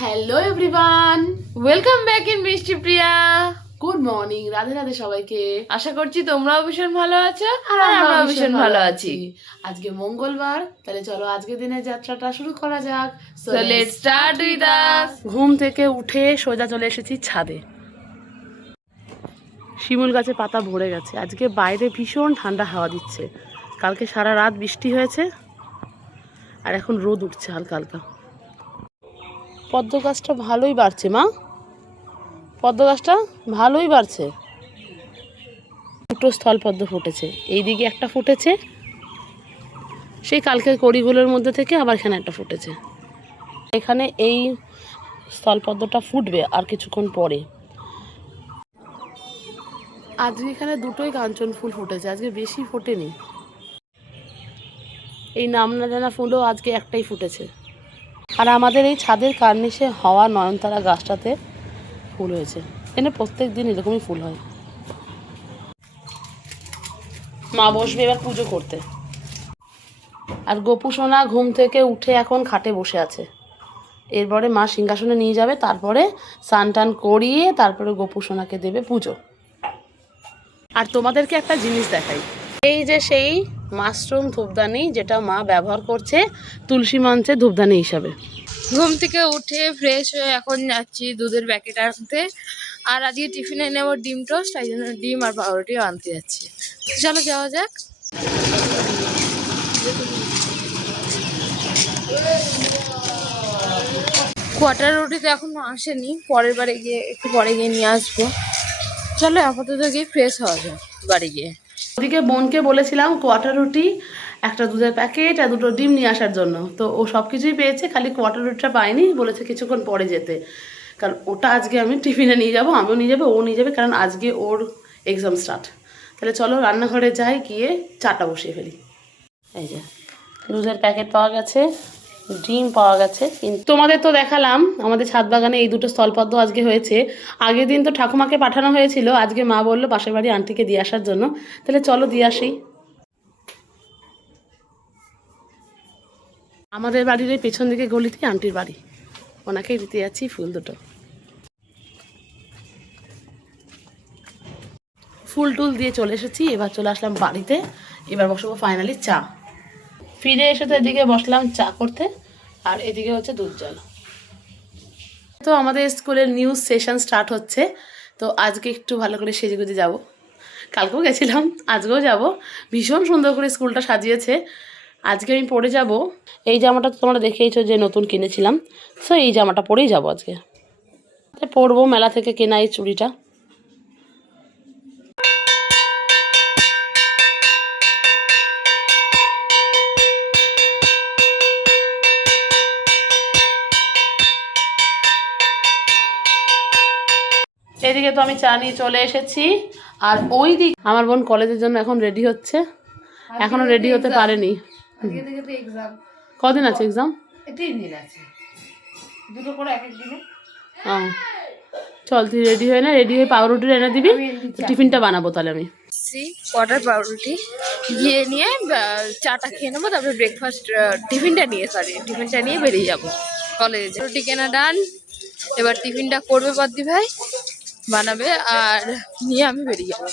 Hello everyone, welcome back in মিষ্টি প্রিয়া। Good morning, Radhe Radhe সবাইকে। আশা করছি তোমরাও ভীষণ ভালো আছো আর আর আমরাও ভীষণ ভীষণ ভালো আছি। আজকে মঙ্গলবার, তাহলে চলো আজকের দিনের যাত্রাটা শুরু করা যাক। So let's start with us. ঘুম থেকে উঠে সোজা চলে এসেছি ছাদে। শিমুল গাছে পাতা ভরে গেছে। আজকে বাইরে ভীষণ ঠান্ডা হাওয়া দিচ্ছে। কালকে সারা রাত বৃষ্টি হয়েছে আর এখন রোদ উঠছে হালকা হালকা। পদ্ম গাছটা ভালোই বাড়ছে মা, পদ্ম গাছটা ভালোই বাড়ছে। দুটো স্থলপদ্ম ফুটেছে, এইদিকে একটা ফুটেছে, সেই কালকের কড়িগুলোর মধ্যে থেকে আবার এখানে একটা ফুটেছে। এখানে এই স্থলপদ্মটা ফুটবে আর কিছুক্ষণ পরে। আজকে এখানে দুটোই কাঞ্চন ফুল ফুটেছে, আজকে বেশি ফোটেনি। এই নাম না জানা ফুলও আজকে একটাই ফুটেছে। আর আমাদের এই ছাদের কার্নিশে হওয়া নয়নতারা গাছটাতে ফুল হয়েছে। এখানে প্রত্যেক দিন এরকমই ফুল হয়। মা বসবে এবার পুজো করতে। আর গোপু সোনা ঘুম থেকে উঠে এখন খাটে বসে আছে। এরপরে মা সিংহাসনে নিয়ে যাবে, তারপরে স্নান টান করিয়ে তারপরে গোপু সোনাকে দেবে পুজো। আর তোমাদেরকে একটা জিনিস দেখাই, এই যে সেই মাশরুম ধূপদানি যেটা মা ব্যবহার করছে তুলসী মঞ্চে ধূপদানি হিসাবে। ঘুম থেকে উঠে ফ্রেশ হয়ে এখন যাচ্ছি দুধের প্যাকেট আনতে। আর আজকে টিফিনে নেবো ডিম টোস্ট, তাই জন্য ডিম আর পাউরুটিও আনতে যাচ্ছি। চলো যাওয়া যাক। কোয়ার্টার রুটি তো এখনো আসেনি, পরের বারে গিয়ে একটু পরে গিয়ে নিয়ে আসবো। চলো আপাতত গিয়ে ফ্রেশ হওয়া যাক বাড়ি গিয়ে। ওদিকে বোনকে বলেছিলাম কোয়ার্টার রুটি, একটা দুধের প্যাকেট আর দুটো ডিম নিয়ে আসার জন্য, তো ও সব কিছুই পেয়েছে, খালি কোয়ার্টার রুটিটা পায়নি। বলেছে কিছুক্ষণ পরে যেতে, কারণ ওটা আজকে আমি টিফিনে নিয়ে যাবো, আমিও নিয়ে যাবো, ও নিয়ে যাবে, কারণ আজকে ওর এক্সাম স্টার্ট। তাহলে চলো রান্নাঘরে যাই, গিয়ে চাটা বসিয়ে ফেলি। এই যে দুধের প্যাকেট পাওয়া গেছে, ডিম পাওয়া গেছে। কিন্তু তোমাদের তো দেখালাম আমাদের ছাদ বাগানে এই দুটো স্থলপদ্ম আজকে হয়েছে। আগের দিন তো ঠাকুমাকে পাঠানো হয়েছিল, আজকে মা বললো পাশের বাড়ি আন্টিকে দিয়ে আসার জন্য। তাহলে চলো দিয়ে আসি। আমাদের বাড়ির এই পেছন দিকে গলিতেই আন্টির বাড়ি, ওনাকেই দিতে যাচ্ছি ফুল দুটো। ফুল টুল দিয়ে চলে এসেছি, এবার চলে আসলাম বাড়িতে। এবার বসবো ফাইনালি চা। ফিরে এসে তো এদিকে বসলাম চা করতে, আর এদিকে হচ্ছে দুধ জল। তো আমাদের স্কুলের নিউজ সেশন স্টার্ট হচ্ছে, তো আজকে একটু ভালো করে সেজেগুজে যাব। কালকেও গেছিলাম, আজকেও যাব। ভীষণ সুন্দর করে স্কুলটা সাজিয়েছে। আজকে আমি পরে যাব এই জামাটা, তো তোমরা দেখেইছো যে নতুন কিনেছিলাম, সো এই জামাটা পরেই যাব আজকে। তাই পরবো মেলা থেকে কেনা এই চুড়িটা। এদিকে তো আমি চা নিয়ে চলে এসেছি, আর ওই দিক আমার বোন কলেজের জন্য এখন রেডি হচ্ছে, এখনো রেডি হতে পারেনি। কদিন আছে এক্সাম? চল তুই রেডি হয়ে না, রেডি হয়ে পাউরুটি এনে দিবি, টিফিনটা বানাবো তাহলে আমি। কোয়ার্টার পাউরুটি গিয়ে নিয়ে চাটা খেয়ে নেবো, তারপরে ব্রেকফাস্ট টিফিনটা নিয়ে বেরিয়ে যাবো কলেজে। রুটি কেনা ডান, এবার টিফিনটা করবে বদ্দি ভাই, বানাবে, আর নিয়ে আমি বেরিয়ে যাবো।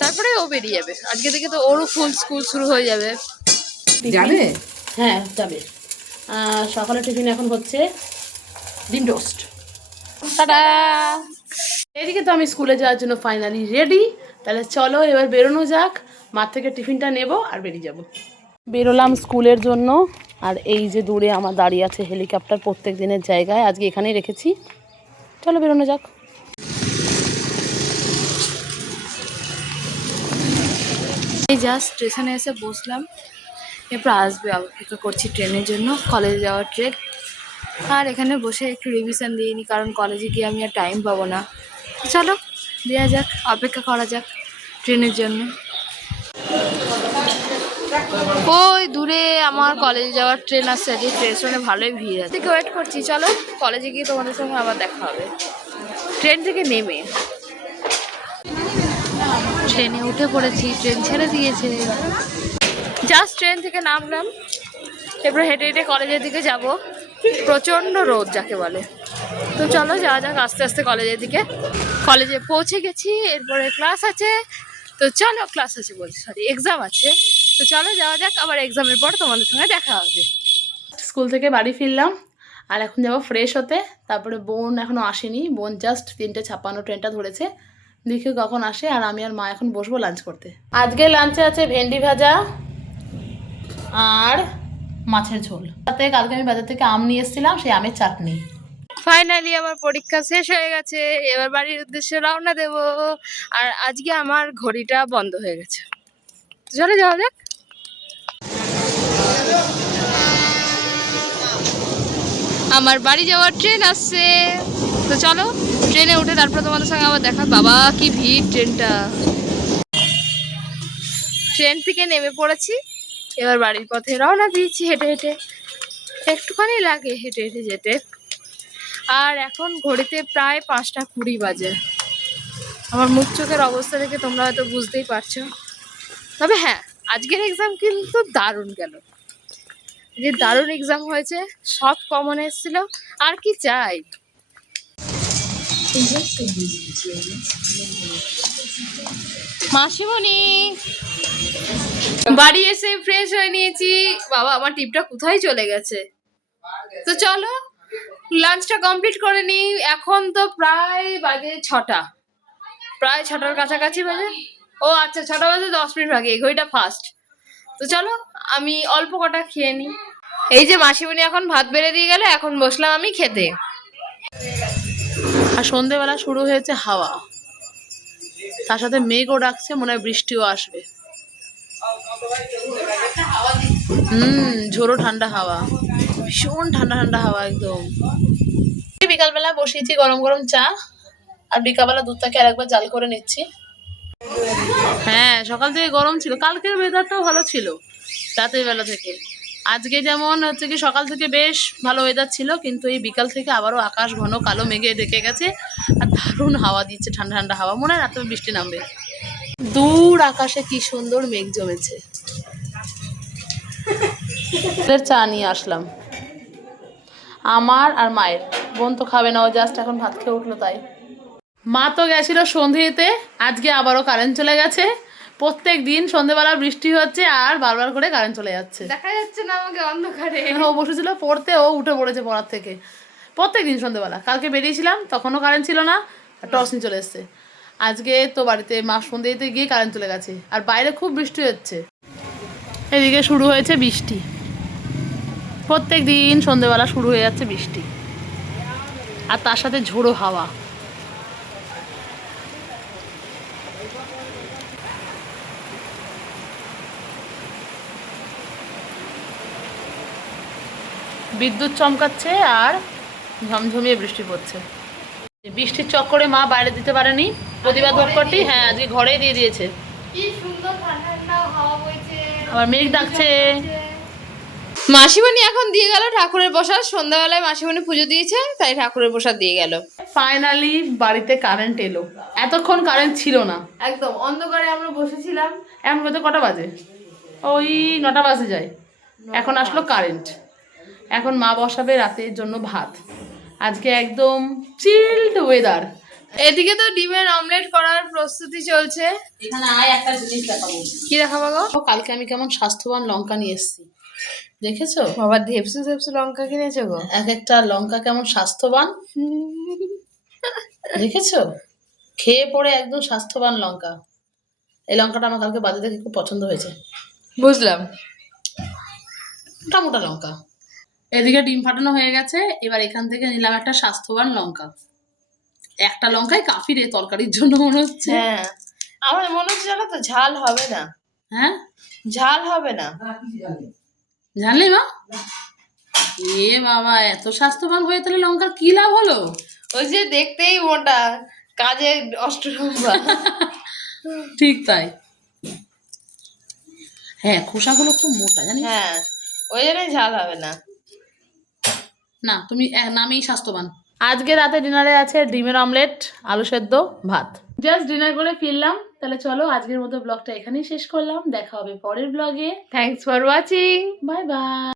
তারপরে ও বেরিয়ে যাবে, আজকে থেকে তো ওরও ফুল স্কুল শুরু হয়ে যাবে। যাবে? হ্যাঁ যাবে। সকালে টিফিন এখন হচ্ছে ডিম টোস্ট। টাটা। এদিকে তো আমি স্কুলে যাওয়ার জন্য ফাইনালি রেডি। তাহলে চলো এবার বেরোনো যাক, মাঠ থেকে টিফিনটা নেব আর বেরিয়ে যাব। বেরোলাম স্কুলের জন্য। আর এই যে দূরে আমার দাঁড়িয়ে আছে হেলিকপ্টার, প্রত্যেক দিনের জায়গায়, আজকে এখানেই রেখেছি। চলো বেরোনো যাক। এই জাস্ট স্টেশনে এসে বসলাম, এরপর আসবে, অপেক্ষা করছি ট্রেনের জন্য, কলেজে যাওয়ার ট্রেন। আর এখানে বসে একটু রিভিশন দিয়ে নিই, কারণ কলেজে গিয়ে আমি আর টাইম পাবো না। চলো দেওয়া যাক, অপেক্ষা করা যাক ট্রেনের জন্য। ওই দূরে আমার কলেজে যাওয়ার ট্রেন আসছে, আজকে স্টেশনে ভালোই ভিড় আছে, থেকে ওয়েট করছি। চলো কলেজে গিয়ে তোমাদের সঙ্গে আবার দেখা হবে। ট্রেন থেকে নেমে ট্রেনে উঠে পড়েছি, ট্রেন ছেড়ে দিয়েছে। জাস্ট ট্রেন থেকে নামলাম, এরপর হেঁটে হেঁটে কলেজের দিকে যাব। প্রচন্ড রোদ যাকে বলে। তো চলো যাওয়া যাক আস্তে আস্তে কলেজের দিকে। কলেজে পৌঁছে গেছি, এরপরে ক্লাস আছে। তো চলো, ক্লাস আছে বলছি, সরি এক্সাম আছে। তো চলো যাওয়া যাক, আবার এক্সামের পর তোমাদের সঙ্গে দেখা হবে। স্কুল থেকে বাড়ি ফিরলাম, আর এখন যাবো ফ্রেশ হতে। তারপরে বোন এখনও আসেনি, বোন জাস্ট 3:56 ট্রেনটা ধরেছে, দেখি কখন আসে। আর আমি আর মা এখন বসবো লাঞ্চ করতে। আজকে লাঞ্চে আছে ভেন্ডি ভাজা আর মাছের ঝোল, সাথে কালকে আমি বাজার থেকে আম নিয়ে এসেছিলাম, সেই আমের চাটনি। ফাইনালি আমার পরীক্ষা শেষ হয়ে গেছে, এবার বাড়ির উদ্দেশ্যে রওনা দেব। আর আজকে আমার ঘড়িটা বন্ধ হয়ে গেছে। তো চলো যাওয়া যাক। আমার বাড়ি যাওয়ার ট্রেন আসছে, তো চলো ট্রেনে উঠে তারপর তোমাদের সঙ্গে আবার দেখা। বাবা কি ভিড় ট্রেনটা! ট্রেন থেকে নেমে পড়েছি, এবার বাড়ির পথে রওনা দিয়েছি হেঁটে হেঁটে। একটুখানি লাগে হেঁটে হেঁটে যেতে। আর এখন ঘড়িতে প্রায় 5:20 বাজে। আমার মুখ চোখের অবস্থা দেখে তোমরা হয়তো বুঝতেই পারছো। তবে হ্যাঁ, আজকের এক্সাম কিন্তু দারুণ গেল। যে দারুণ এক্সাম হয়েছে, সব কমন এসেছিল, আর কি চাই। মাসিমণি, বাড়ি এসে ফ্রেশ হয়ে নিয়েছি। বাবা আমার টিপটা কোথায় চলে গেছে। তো চলো লাঞ্চটা কমপ্লিট করে নিই। এখন তো প্রায় বাজে 6টা, প্রায় 6টার কাছাকাছি বাজে। ও আচ্ছা, 6টা বাজে 10 মিনিট বাকি, এই ঘড়িটা ফার্স্ট। তো চলো আমি অল্প কটা খেয়ে নিই। এই যে মাসিমণি এখন ভাত বেড়ে দিয়ে গেলে, এখন বসলাম আমি খেতে। আর সন্ধেবেলা শুরু হয়েছে হাওয়া, তার সাথে মেঘও ডাকছে, মনে হয় বৃষ্টিও আসবে। ঝোড়ো ঠান্ডা হাওয়া, ভীষণ ঠান্ডা ঠান্ডা হাওয়া একদম। বিকালবেলা বসিয়েছি গরম গরম চা, আর বিকালবেলা দুধটাকে আরেকবার জাল করে নিচ্ছি। হ্যাঁ, সকাল থেকে গরম ছিল, কালকের ওয়েদারটাও ভালো ছিল রাতের বেলা থেকে। আজকে যেমন হচ্ছে কি সকাল থেকে বেশ ভালো ওয়েদার ছিল, কিন্তু এই বিকাল থেকে আবারও আকাশ ঘন কালো মেঘে ঢেকে গেছে, আর দারুণ হাওয়া দিচ্ছে, ঠান্ডা ঠান্ডা হাওয়া। মনে হয় রাতে বৃষ্টি নামবে। দূর আকাশে কি সুন্দর মেঘ জমেছে। চা নিয়ে আসলাম আমার আর মায়ের। বোন তো খাবে না, ও জাস্ট এখন ভাত খেয়ে উঠলো তাই। মা তো গেছিল সন্ধে দিতে, আজকে আবারও কারেন্ট চলে গেছে। প্রত্যেক দিন সন্ধেবেলা বৃষ্টি হচ্ছে আর বারবার করে কারেন্ট চলে যাচ্ছে। দেখা যাচ্ছে না আমাকে অন্ধকারে। ও বসেছিল পড়তে, ও উঠে পড়েছে পড়ার থেকে। প্রত্যেক দিন সন্ধেবেলা, কালকে বেরিয়েছিলাম তখনও কারেন্ট ছিল না, টর্চ নিয়ে চলে এসছে। আজকে তো বাড়িতে মা সন্ধে দিতে গিয়ে কারেন্ট চলে গেছে, আর বাইরে খুব বৃষ্টি হচ্ছে। এদিকে শুরু হয়েছে বৃষ্টি, প্রত্যেক দিন সন্ধেবেলা শুরু হয়ে যাচ্ছে বৃষ্টি, আর তার সাথে ঝোড়ো হাওয়া। বিদ্যুৎ চমকাচ্ছে আর ঝমঝমিয়ে বৃষ্টি পড়ছে। বৃষ্টির চক্করে মা বাইরে দিতে পারেনি, প্রতিবাদ করতে হ্যাঁ আজকে ঘরেই দিয়ে দিয়েছে। কি সুন্দর ঠান্ডা ঠান্ডা হাওয়া বইছে, আবার মেঘ ডাকছে। মাসিমণি এখন দিয়ে গেল ঠাকুরের প্রসাদ। সন্ধ্যাবেলায় মাসিমণি পুজো দিয়েছে, তাই ঠাকুরের প্রসাদ দিয়ে গেল। ফাইনালি বাড়িতে কারেন্ট এলো, এতক্ষণ কারেন্ট ছিল না, একদম অন্ধকারে আমরা বসেছিলাম। এখন বলতে কটা বাজে, ওই 9টা বাজে যায়। এখন আসলো কারেন্ট, এখন মা বসাবে রাতের জন্য ভাত। আজকে একদম চিল্ড ওয়েদার। এদিকে তো ডিমের অমলেট করার প্রস্তুতি চলছে। এখানে আয় একটা জিনিস দেখাবো। কি দেখাবো গো? কালকে আমি কেমন স্বাস্থ্যবান লঙ্কা নিয়ে এসেছি, দেখেছো? বাবা ধেপসু ধেপসু লঙ্কা কিনেছো গো? এক একটা লঙ্কা কেমন স্বাস্থ্যবান, দেখেছো? খেয়ে পড়ে একদম স্বাস্থ্যবান লঙ্কা। এই লঙ্কাটা আমার কালকে বাজার থেকে খুব পছন্দ হয়েছে। বুঝলাম। মোটা মোটা লঙ্কা। এদিকে ডিম ফাটানো হয়ে গেছে, এবার এখান থেকে নিলাম একটা স্বাস্থ্যবান লঙ্কা। একটা লঙ্কাই কাফি রে তরকারির জন্য মনে হচ্ছে। হ্যাঁ, আমার মনে হচ্ছে জানো তো ঝাল হবে না। হ্যাঁ, ঝাল হবে না। জানলি মা? এ বাবা, এত স্বাস্থ্যবান হয়ে তাহলে লঙ্কার কি লাভ হলো? ওই যে দেখতেই মোটা, কাজে অষ্টলম্বা। ঠিক তাই। হ্যাঁ, খোসাগুলো খুব মোটা জানিস। হ্যাঁ, ওই জন্যই ঝাল হবে না। না, তুমি নামেই স্বাস্থ্যবান। আজকে রাতে ডিনারে আছে ডিমের অমলেট, আলু সেদ্ধ, ভাত। জাস্ট ডিনার করে ফিরলাম। তাহলে চলো আজকের মতো ব্লগটা এখানেই শেষ করলাম, দেখা হবে পরের ব্লগে। Thanks for watching. Bye bye.